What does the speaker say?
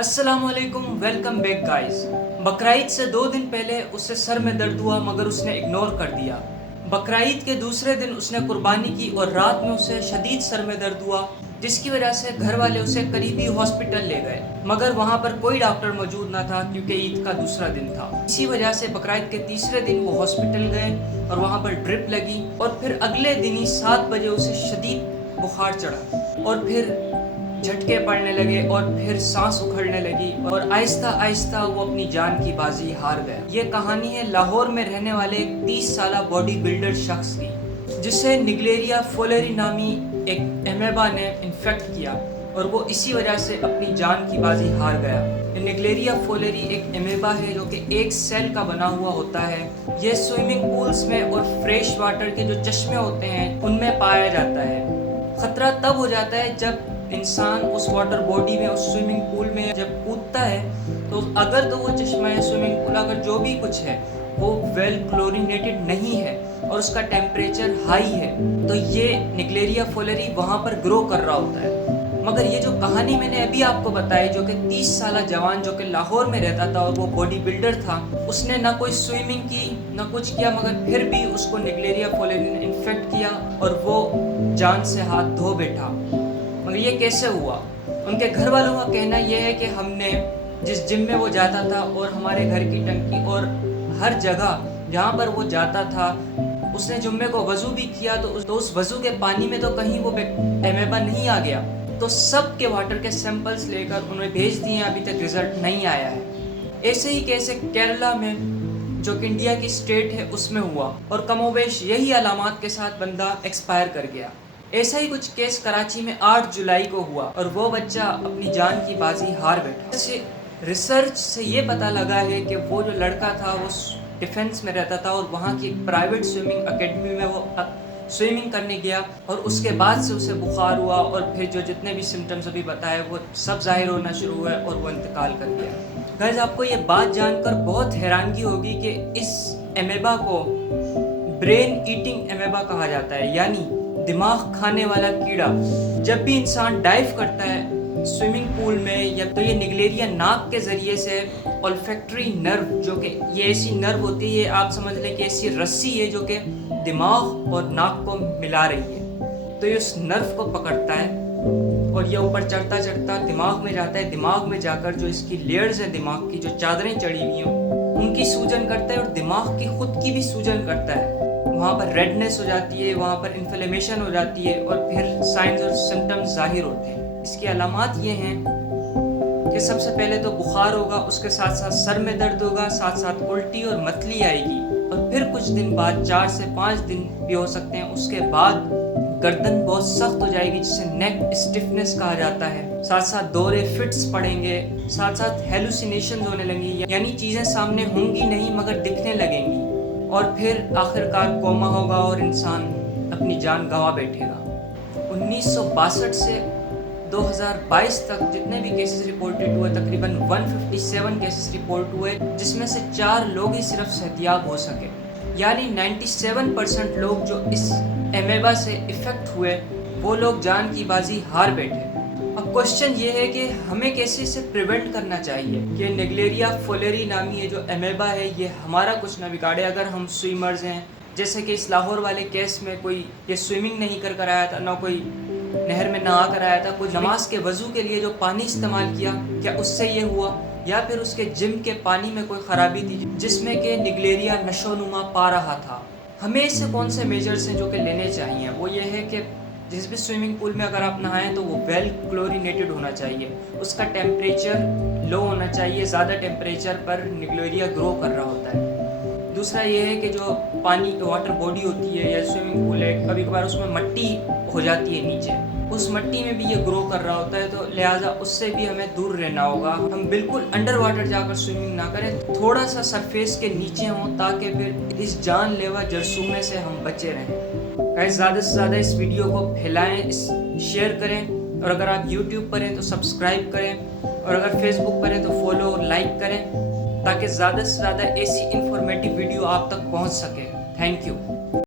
अस्सलाम वालेकुम, welcome back guys. Bakrid से 2 दिन पहले उससे सर में दर्द हुआ मगर उसने इग्नोर कर दिया। बकरीद के दूसरे दिन उसने कुर्बानी की और रात में उसे शदीद सर में दर्द हुआ, जिसकी वजह से घर वाले उसे करीबी हॉस्पिटल ले गए मगर वहाँ पर कोई डॉक्टर मौजूद ना था क्योंकि ईद का दूसरा दिन था। इसी वजह से बकरीद के तीसरे दिन वो हॉस्पिटल गए और वहाँ पर ड्रिप लगी और फिर अगले दिन ही 7 बजे उसे शदीद बुखार चढ़ा और फिर झटके पड़ने लगे और फिर सांस उखड़ने लगी और आहिस्ता आहिस्ता वो अपनी जान की बाजी हार गया। ये कहानी है लाहौर में रहने वाले एक 30 साला बॉडी बिल्डर शख्स की, जिसे निग्लेरिया फोलेरी नामी एक एमेबा ने इन्फेक्ट किया और वो इसी वजह से अपनी जान की बाजी हार गया। निग्लेरिया फोलेरी एक एमेबा है जो कि एक सेल का बना हुआ होता है। ये स्विमिंग पूल्स में और फ्रेश वाटर के जो चश्मे होते हैं उनमें पाया जाता है। खतरा तब हो जाता है जब इंसान उस वाटर बॉडी में, उस स्विमिंग पूल में जब कूदता है तो अगर तो वो चश्मा या स्विमिंग पूल अगर जो भी कुछ है वो वेल क्लोरीनेटेड नहीं है और उसका टेम्परेचर हाई है तो ये निग्लेरिया फोलेरी वहाँ पर ग्रो कर रहा होता है। मगर ये जो कहानी मैंने अभी आपको बताई, जो कि 30 साला जवान जो कि लाहौर में रहता था और वो बॉडी बिल्डर था, उसने ना कोई स्विमिंग की ना कुछ किया मगर फिर भी उसको निग्लेरिया फोलेरी ने इन्फेक्ट किया और वो जान से हाथ धो बैठा। मगर ये कैसे हुआ? उनके घर वालों का कहना यह है कि हमने जिस जिम में वो जाता था और हमारे घर की टंकी और हर जगह जहाँ पर वो जाता था उसने जुम्मे को वज़ू भी किया तो उस वज़ू के पानी में तो कहीं वो एमेबा नहीं आ गया। तो सब के वाटर के सैंपल्स लेकर उन्हें भेज दिए, अभी तक रिजल्ट नहीं आया है। ऐसे ही कैसे केरला में जो कि इंडिया की स्टेट है उसमें हुआ और कमोवेश यही अलामात के साथ बंदा एक्सपायर कर गया। ऐसा ही कुछ केस कराची में 8 जुलाई को हुआ और वो बच्चा अपनी जान की बाजी हार बैठा। रिसर्च से ये पता लगा है कि वो जो लड़का था वो डिफेंस में रहता था और वहाँ की एक प्राइवेट स्विमिंग एकेडमी में वो स्विमिंग करने गया और उसके बाद से उसे बुखार हुआ और फिर जो जितने भी सिम्टम्स अभी बताए वो सब जाहिर होना शुरू हुए और वो इंतकाल कर गया। गाइस, आपको ये बात जानकर बहुत हैरानगी होगी कि इस एमेबा को ब्रेन ईटिंग एमेबा कहा जाता है, यानी दिमाग खाने वाला कीड़ा। जब भी इंसान डाइव करता है स्विमिंग पूल में या तो ये निग्लेरिया नाक के ज़रिए से ऑल्फैक्टरी नर्व, जो कि ये ऐसी नर्व होती है, आप समझ लें कि ऐसी रस्सी है जो कि दिमाग और नाक को मिला रही है, तो ये उस नर्व को पकड़ता है और ये ऊपर चढ़ता चढ़ता दिमाग में जाता है। दिमाग में जाकर जो इसकी लेयर्स हैं, दिमाग की जो चादरें चढ़ी हुई हैं उनकी सूजन करता है और दिमाग की खुद की भी सूजन करता है। वहाँ पर रेडनेस हो जाती है, वहाँ पर इन्फ्लेमेशन हो जाती है और फिर साइंस और सिम्टम्स जाहिर होते हैं। इसकी अलामात ये हैं कि सबसे पहले तो बुखार होगा, उसके साथ साथ सर में दर्द होगा, साथ साथ उल्टी और मतली आएगी और फिर कुछ दिन बाद 4 से 5 दिन भी हो सकते हैं। उसके बाद गर्दन बहुत सख्त हो जाएगी जिसे नेक स्टिफनेस कहा जाता है, साथ साथ दौरे फिट्स पड़ेंगे, साथ साथ हेलुसिनेशंस होने लगेंगी, यानी चीज़ें सामने होंगी नहीं मगर दिखने लगेंगी और फिर आखिरकार कोमा होगा और इंसान अपनी जान गंवा बैठेगा। 1962 से 2022 तक जितने भी केसेस रिपोर्टेड हुए तकरीबन 157 केसेस रिपोर्ट हुए, जिसमें से 4 लोग ही सिर्फ सेहतियाब हो सके, यानी 97% लोग जो इस एमेबा से इफ़ेक्ट हुए वो लोग जान की बाजी हार बैठे। अब क्वेश्चन ये है कि हमें कैसे इसे प्रिवेंट करना चाहिए कि निग्लेरिया फोलेरी नामी ये जो एमेबा है ये हमारा कुछ ना बिगाड़े। अगर हम स्विमर्स हैं, जैसे कि इस लाहौर वाले केस में कोई ये स्विमिंग नहीं कर आया था, ना कोई नहर में नहा कर आया था, कोई नमाज के वज़ू के लिए जो पानी इस्तेमाल किया, क्या उससे ये हुआ, या फिर उसके जिम के पानी में कोई ख़राबी थी जिसमें कि निग्लेरिया नशोनुमा पा रहा था। हमें इससे कौन से मेजर्स हैं जो कि लेने चाहिए? वो ये है कि जिस भी स्विमिंग पूल में अगर आप नहाएं तो वो वेल क्लोरीनेटेड होना चाहिए, उसका टेम्परेचर लो होना चाहिए, ज़्यादा टेम्परेचर पर निग्लेरिया ग्रो कर रहा होता है। दूसरा ये है कि जो पानी वाटर बॉडी होती है या स्विमिंग पूल है, कभी कभार उसमें मिट्टी हो जाती है नीचे, उस मिट्टी में भी ये ग्रो कर रहा होता है, तो लिहाजा उससे भी हमें दूर रहना होगा। हम बिल्कुल अंडर वाटर जाकर स्विमिंग ना करें, थोड़ा सा सरफेस के नीचे हों ताकि फिर इस जानलेवा जरसूमे से हम बचे रहें। गाइस, ज़्यादा से ज़्यादा इस वीडियो को फैलाएं, शेयर करें और अगर आप यूट्यूब पर हैं तो सब्सक्राइब करें और अगर फेसबुक पर हैं तो फॉलो और लाइक करें ताकि ज़्यादा से ज़्यादा ऐसी इंफॉर्मेटिव वीडियो आप तक पहुंच सके। Thank you.